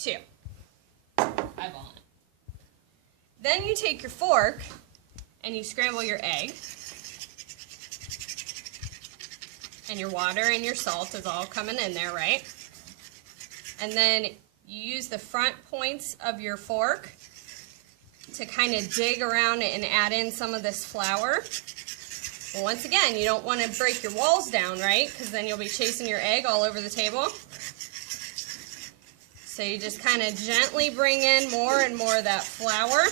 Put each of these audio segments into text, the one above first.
2. Eyeball it. Then you take your fork and you scramble your egg. And your water and your salt is all coming in there, right? And then you use the front points of your fork to kind of dig around it and add in some of this flour. Well, once again, you don't want to break your walls down, right? Because then you'll be chasing your egg all over the table. So you just kind of gently bring in more and more of that flour.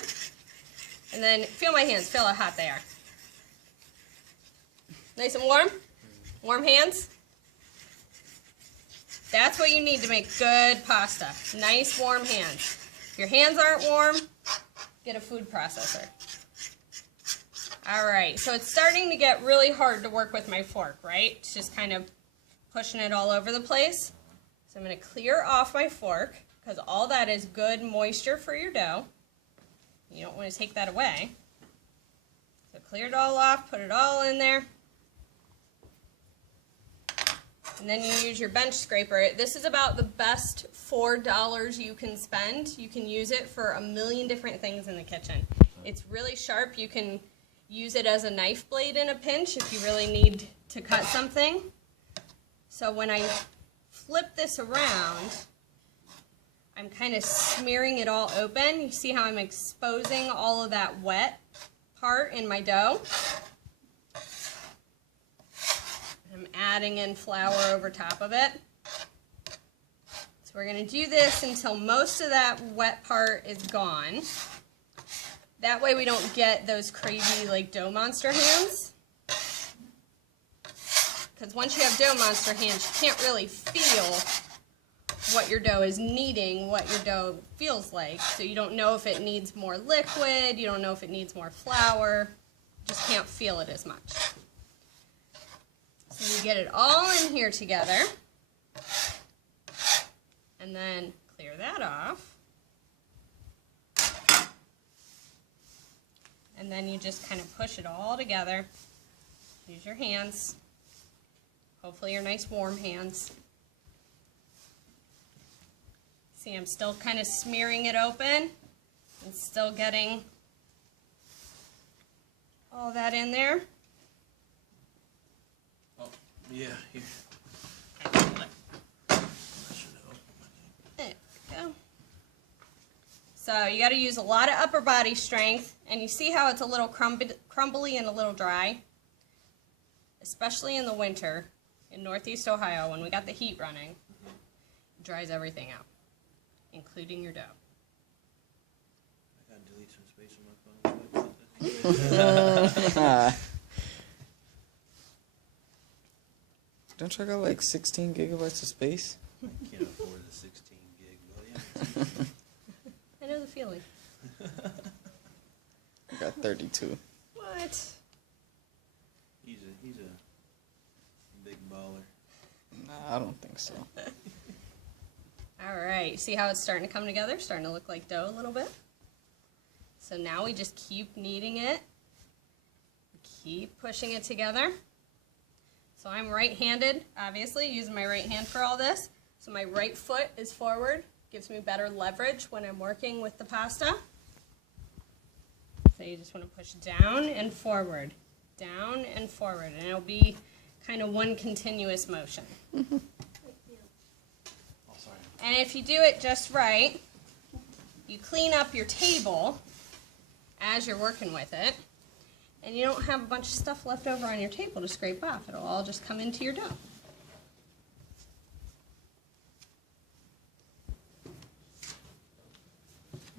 And then feel my hands, feel how hot they are. Nice and warm? Warm hands? That's what you need to make good pasta. Nice warm hands. If your hands aren't warm, get a food processor. Alright, so it's starting to get really hard to work with my fork, right? It's just kind of pushing it all over the place. So I'm going to clear off my fork, because all that is good moisture for your dough. You don't want to take that away. So clear it all off, put it all in there. And then you use your bench scraper. This is about the best $4 you can spend. You can use it for a million different things in the kitchen. It's really sharp. You can use it as a knife blade in a pinch if you really need to cut something. So when I flip this around, I'm kind of smearing it all open. You see how I'm exposing all of that wet part in my dough? I'm adding in flour over top of it. So we're going to do this until most of that wet part is gone. That way we don't get those crazy like dough monster hands. Because once you have dough monster hands, you can't really feel what your dough is needing, what your dough feels like. So you don't know if it needs more liquid, you don't know if it needs more flour, you just can't feel it as much. So you get it all in here together, and then clear that off. And then you just kind of push it all together. Use your hands. Hopefully your nice warm hands. See, I'm still kind of smearing it open and still getting all that in there. Oh, yeah, here. There we go. So you got to use a lot of upper body strength, and you see how it's a little crumbly and a little dry, especially in the winter in Northeast Ohio when we got the heat running. It dries everything out, including your dough. I gotta delete some space on my phone. Don't you got like 16 gigabytes of space? I can't afford the 16 gig, buddy. I know the feeling. I got 32. What? He's a big baller. Nah, I don't think so. All right, see how it's starting to come together? Starting to look like dough a little bit. So now we just keep kneading it. Keep pushing it together. So I'm right-handed, obviously, using my right hand for all this. So my right foot is forward, gives me better leverage when I'm working with the pasta. So you just want to push down and forward, and it'll be kind of one continuous motion. Oh, sorry. And if you do it just right, you clean up your table as you're working with it, and you don't have a bunch of stuff left over on your table to scrape off. It'll all just come into your dough.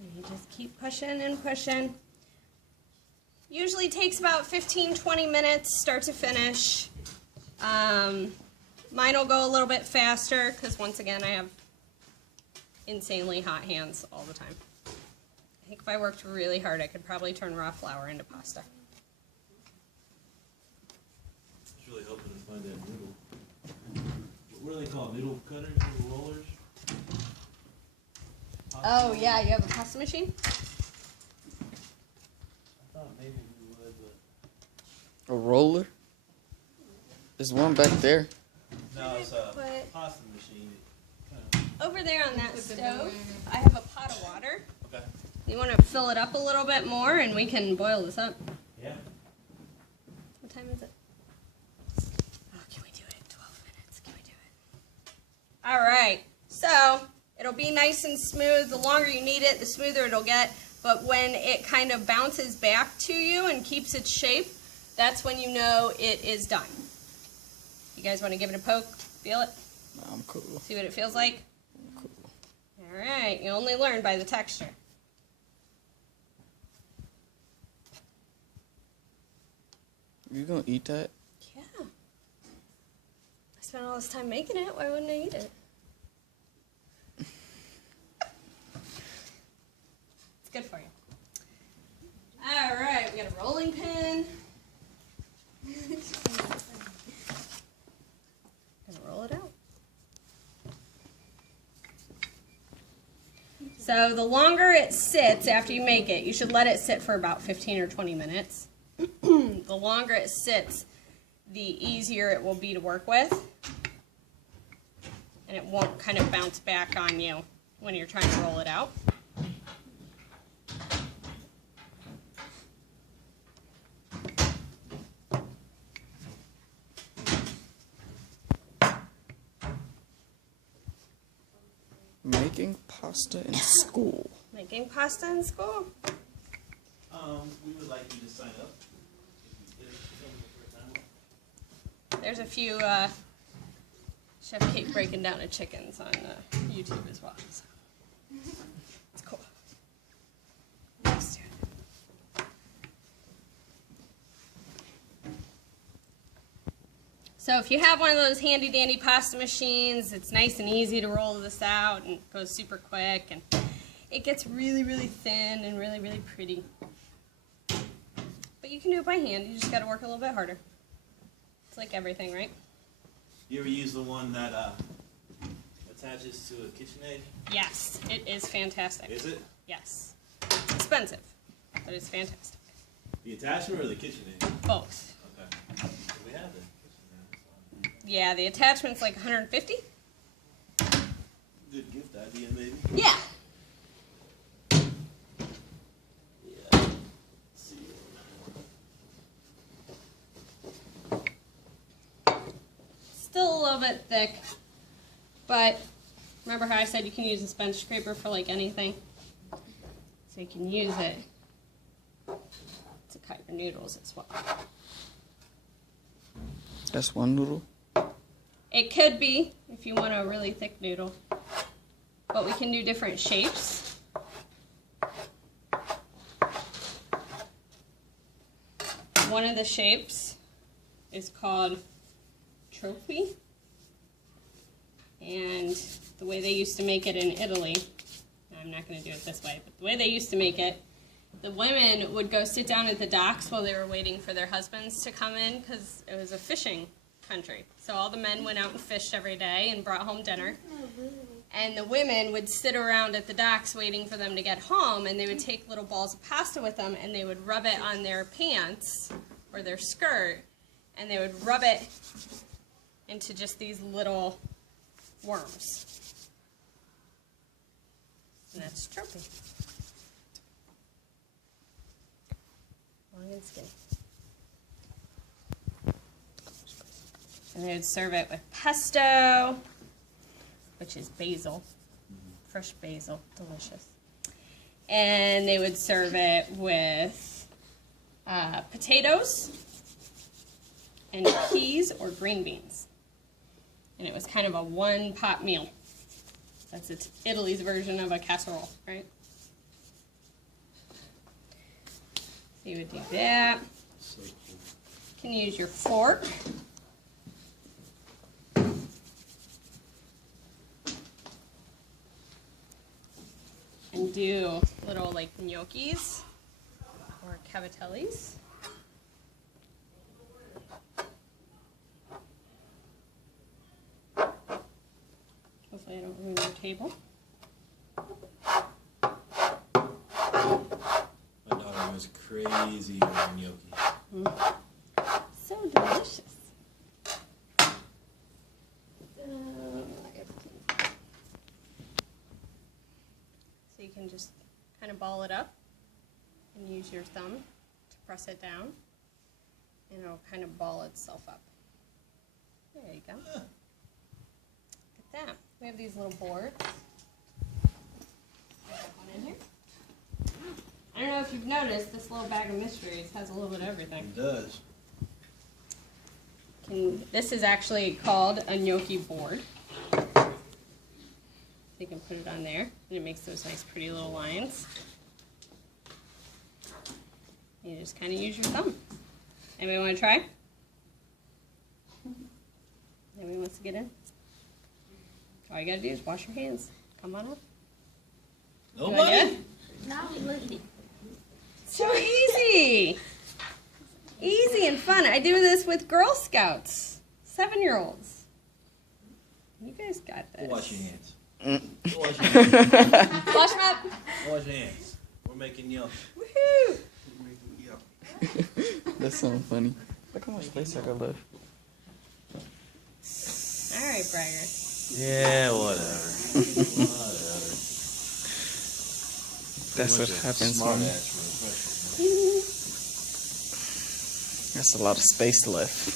And you just keep pushing and pushing. Usually takes about 15-20 minutes, start to finish. Mine will go a little bit faster because, once again, I have insanely hot hands all the time. I think if I worked really hard, I could probably turn raw flour into pasta. It's really helping to find that noodle. What are they called? Noodle cutters? Noodle rollers? Oh, yeah, you have a pasta machine? I thought maybe we would, but... A roller? There's one back there. No, it's a But- pasta machine. It over there on that stove, I have a pot of water. Okay. You want to fill it up a little bit more, and we can boil this up. Yeah. What time is it? Oh, can we do it in 12 minutes? Can we do it? All right. So it'll be nice and smooth. The longer you knead it, the smoother it'll get. But when it kind of bounces back to you and keeps its shape, that's when you know it is done. You guys want to give it a poke? Feel it? Nah, I'm cool. See what it feels like? I'm cool. All right. You only learn by the texture. You gonna eat that? Yeah. I spent all this time making it. Why wouldn't I eat it? It's good for you. All right. We got a rolling pin. Gonna roll it out. So the longer it sits after you make it, you should let it sit for about 15 or 20 minutes. The longer it sits, the easier it will be to work with. And it won't kind of bounce back on you when you're trying to roll it out. Making pasta in school. Making pasta in school. We would like you to sign up. If you did it for the first time. There's a few Chef Kate breaking down of chickens on YouTube as well. So. It's cool. Let's do it. So if you have one of those handy dandy pasta machines, it's nice and easy to roll this out and it goes super quick and it gets really, really thin and really, really pretty. But you can do it by hand, you just gotta work a little bit harder. It's like everything, right? You ever use the one that attaches to a KitchenAid? Yes, it is fantastic. Is it? Yes. It's expensive, but it's fantastic. The attachment or the KitchenAid? Both. Okay. So we have the KitchenAid. Yeah, the attachment's like 150. Good gift idea, maybe. Yeah. Yeah. Let's see. Still a little bit thick, but remember how I said you can use a sponge scraper for like anything? So you can use it to cut your noodles as well. That's one noodle. It could be if you want a really thick noodle, but we can do different shapes. One of the shapes is called trophy, and the way they used to make it in Italy, I'm not going to do it this way, but the way they used to make it, the women would go sit down at the docks while they were waiting for their husbands to come in because it was a fishing country. So all the men went out and fished every day and brought home dinner. And the women would sit around at the docks waiting for them to get home, and they would take little balls of pasta with them and they would rub it on their pants or their skirt, and they would rub it into just these little worms. And that's trophy. Long and skinny. And they would serve it with pesto, which is basil, fresh basil, delicious. And they would serve it with potatoes and peas or green beans. And it was kind of a one-pot meal. That's Italy's version of a casserole, right? So you would do that. So cool. You can use your fork. And do little like gnocchis or cavatellis. Hopefully I don't ruin your table. My daughter was crazy over gnocchi. So delicious. can just kind of ball it up and use your thumb to press it down, and it'll kind of ball itself up. There you go. Look at that. We have these little boards. I have one in here. I don't know if you've noticed, this little bag of mysteries has a little bit of everything. It does. This is actually called a gnocchi board. You can put it on there, and it makes those nice pretty little lines. You just kind of use your thumb. Anybody want to try? Anybody wants to get in? All you gotta do is wash your hands. Come on up. Nobody? Now we look at it. So easy! Easy and fun. I do this with Girl Scouts, 7-year-olds. You guys got this. Go wash your hands. Go wash your hands. Wash them up. Go wash your hands. We're making yum. Woohoo! We're making yum. That's so funny. Look how much space I got left. All right, Bragger. Yeah, whatever. Whatever. That's what happens when there's a lot of space left.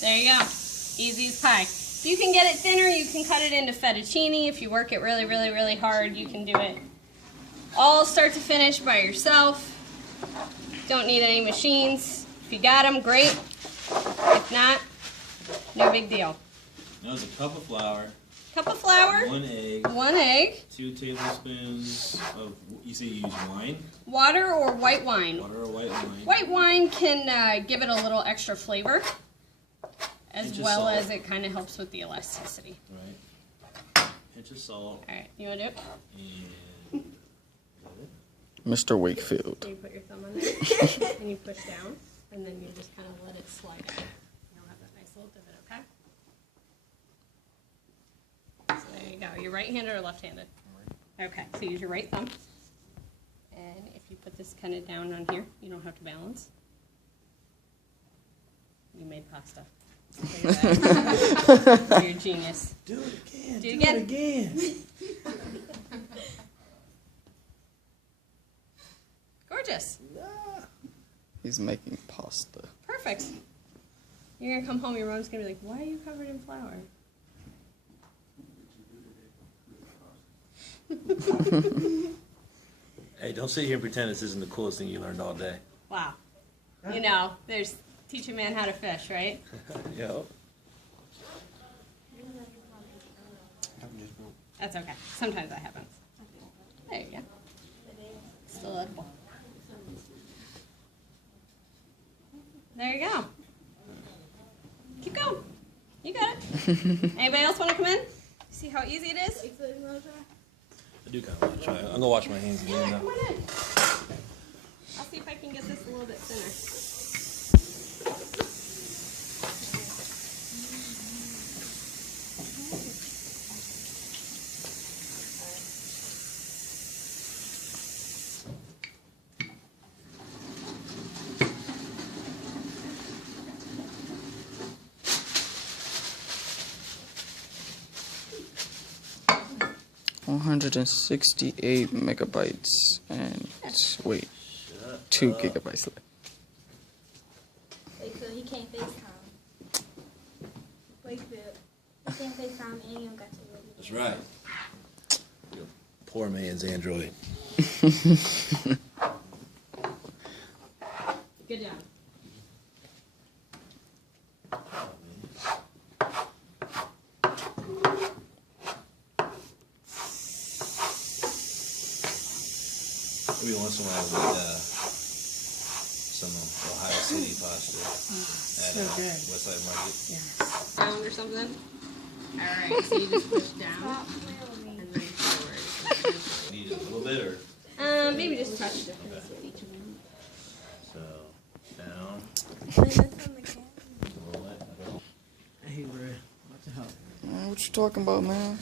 There you go. Easy as pie. If you can get it thinner, you can cut it into fettuccine. If you work it really, really, really hard, you can do it all start to finish by yourself. Don't need any machines. If you got them, great. If not, no big deal. That was a cup of flour, Cup of flour, 1 egg, 1 egg, 2 tablespoons of, you say you use wine? water or white wine. Water or white wine? White wine can give it a little extra flavor, as Pinch of well salt. as it kind of helps with the elasticity. Right. Pinch of salt. All right, you want to do it? And Mr. Wakefield. So you put your thumb on there, and you push down, and then you just kind of let it slide out. You'll have that nice little divot, okay? So there you go. You're right-handed or left-handed? Okay, so use your right thumb. And if you put this kind of down on here, you don't have to balance. You made pasta. Look at that. You're a genius. do it again. Do it again. again. Gorgeous. He's making pasta. Perfect. You're going to come home, your mom's going to be like, why are you covered in flour? Hey, don't sit here and pretend this isn't the coolest thing you learned all day. Wow. You know, there's teach a man how to fish, right? Yo. That's okay. Sometimes that happens. There you go. Still edible. There you go. Keep going. You got it. Anybody else want to come in? See how easy it is? I do kind of want to try it. I'm going to wash my hands again Yeah, now. come on in. I'll see if I can get this a little bit thinner. One 168 megabytes and wait, 2 gigabytes left. Wakefield, he can't FaceTime. Wakefield, he can't FaceTime and you don't got to really. That's right. Your poor man's Android. Good job. Every once in a while we eat some Ohio City pasta at Westside Market. Round or something? Alright, so you just push down and then forward. Need it a little bit or Maybe just touch. so down. Man, what you talking about, man?